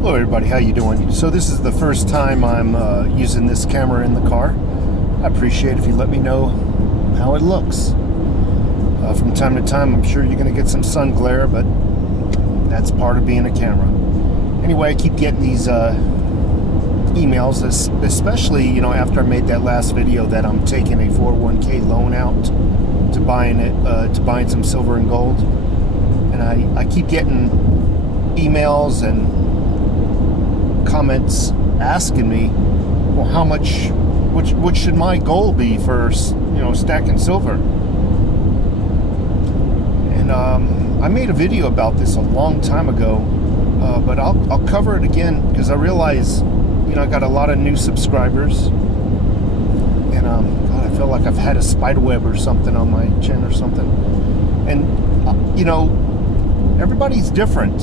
Hello everybody, how you doing? So this is the first time I'm using this camera in the car. I appreciate if you let me know how it looks. From time to time I'm sure you're going to get some sun glare, but that's part of being a camera. Anyway, I keep getting these emails, especially, you know, after I made that last video that I'm taking a 401k loan out to buying some silver and gold. And I keep getting emails and comments asking me, well, how much, what should my goal be for, you know, stacking silver? And I made a video about this a long time ago, but I'll cover it again because I realize, you know, I got a lot of new subscribers, and God, I feel like I've had a spider web or something on my chin or something. And you know, everybody's different.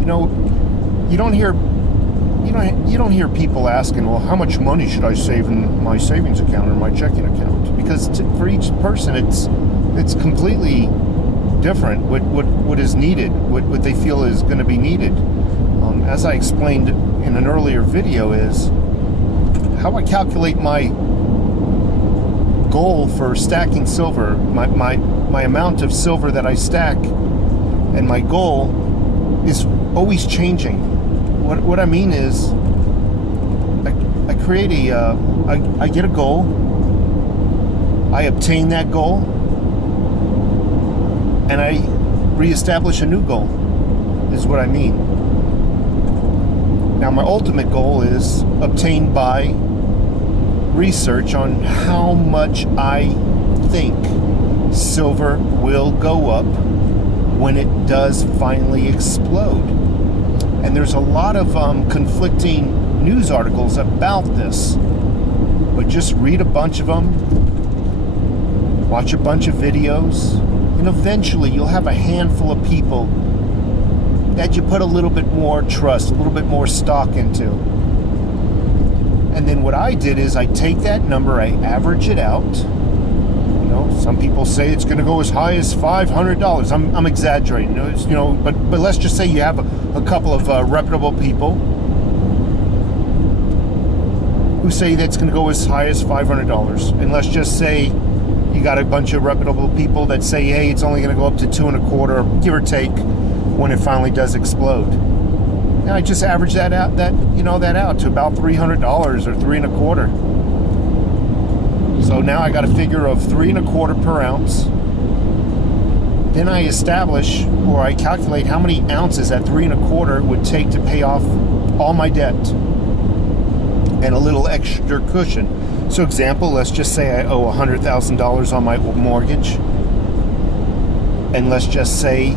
You know, you don't hear people asking, well, how much money should I save in my savings account or my checking account? Because for each person, it's completely different what is needed, what they feel is going to be needed. As I explained in an earlier video, is how I calculate my goal for stacking silver, my amount of silver that I stack, and my goal is always changing. What I mean is, I create I get a goal, I obtain that goal, and I reestablish a new goal, is what I mean. Now, my ultimate goal is obtained by research on how much I think silver will go up when it does finally explode. And there's a lot of conflicting news articles about this, but just read a bunch of them, watch a bunch of videos, and eventually you'll have a handful of people that you put a little bit more trust, a little bit more stock into. And then what I did is I take that number, I average it out. You know, some people say it's going to go as high as $500. I'm exaggerating, you know, but let's just say you have a couple of reputable people who say that's going to go as high as $500, and let's just say you got a bunch of reputable people that say, hey, it's only going to go up to 2.25, give or take, when it finally does explode. And I just average that out, that out to about $300 or 3.25. So now I got a figure of 3.25 per ounce. Then I establish, or I calculate, how many ounces at 3.25 would take to pay off all my debt and a little extra cushion. So example, let's just say I owe $100,000 on my mortgage, and let's just say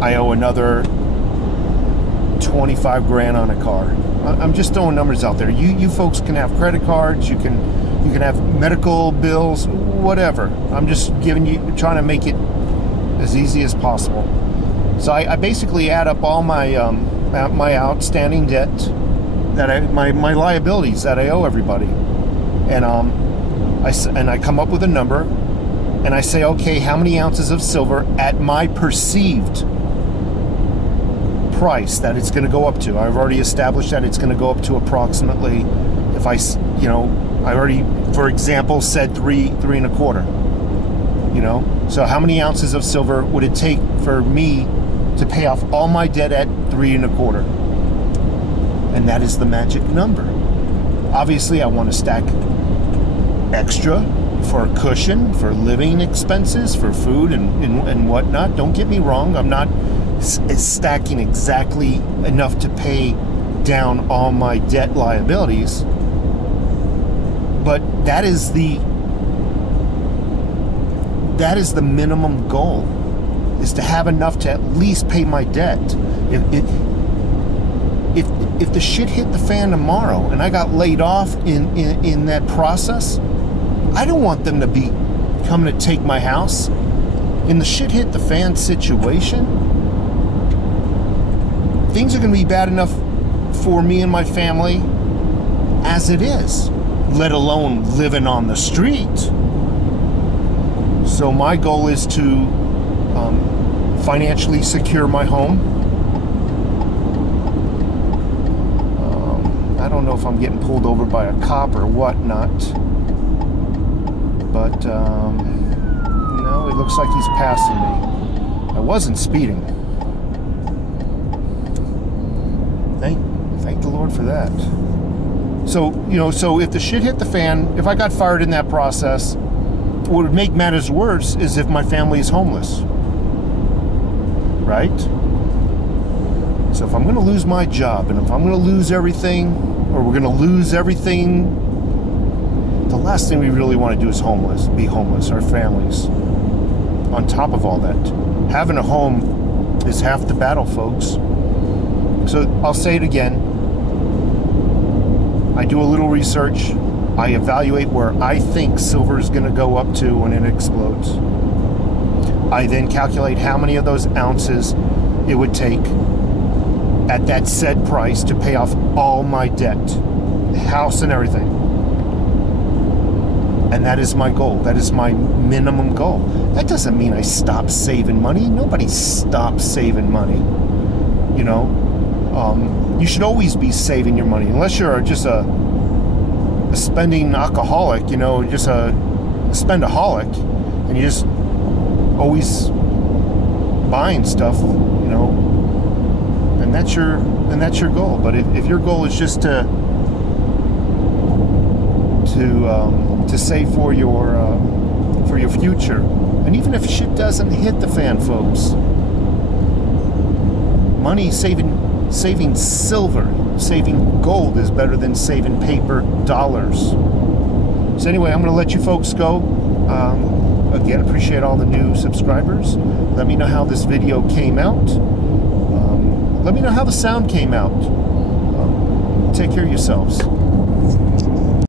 I owe another 25 grand on a car. I'm just throwing numbers out there. You folks can have credit cards, you can have medical bills, whatever. I'm just trying to make it as easy as possible. So I basically add up all my my outstanding debt, my liabilities that I owe everybody, and I come up with a number, and I say, okay, how many ounces of silver at my perceived price that it's going to go up to. I've already established that it's going to go up to approximately, if I already, for example, said 3.25. You know, so how many ounces of silver would it take for me to pay off all my debt at 3.25? And that is the magic number. Obviously, I want to stack extra for a cushion, for living expenses, for food and whatnot. Don't get me wrong, I'm not stacking exactly enough to pay down all my debt liabilities, but that is the minimum goal, is to have enough to at least pay my debt. If the shit hit the fan tomorrow and I got laid off in that process, I don't want them to be coming to take my house. In the shit hit the fan situation, things are going to be bad enough for me and my family as it is, let alone living on the street. So my goal is to financially secure my home, I don't know if I'm getting pulled over by a cop or whatnot, but no, it looks like he's passing me. I wasn't speeding. Thank the Lord for that. So, you know, so if the shit hit the fan, if I got fired in that process, what would make matters worse is if my family is homeless. Right? So if I'm going to lose my job, and if I'm going to lose everything, or we're going to lose everything, the last thing we really want to do is be homeless, our families. On top of all that, having a home is half the battle, folks. So I'll say it again. I do a little research. I evaluate where I think silver is going to go up to when it explodes. I then calculate how many of those ounces it would take at that said price to pay off all my debt, house and everything. And that is my goal. That is my minimum goal. That doesn't mean I stop saving money. Nobody stops saving money. You know, you should always be saving your money, unless you're just a spending alcoholic, you know, just a spendaholic, and you just always buying stuff, you know, and that's your goal. But if your goal is just to save for your future, and even if shit doesn't hit the fan, folks, money saving silver, saving gold is better than saving paper dollars. So anyway, I'm going to let you folks go. Again, appreciate all the new subscribers. Let me know how this video came out. Let me know how the sound came out. Take care of yourselves.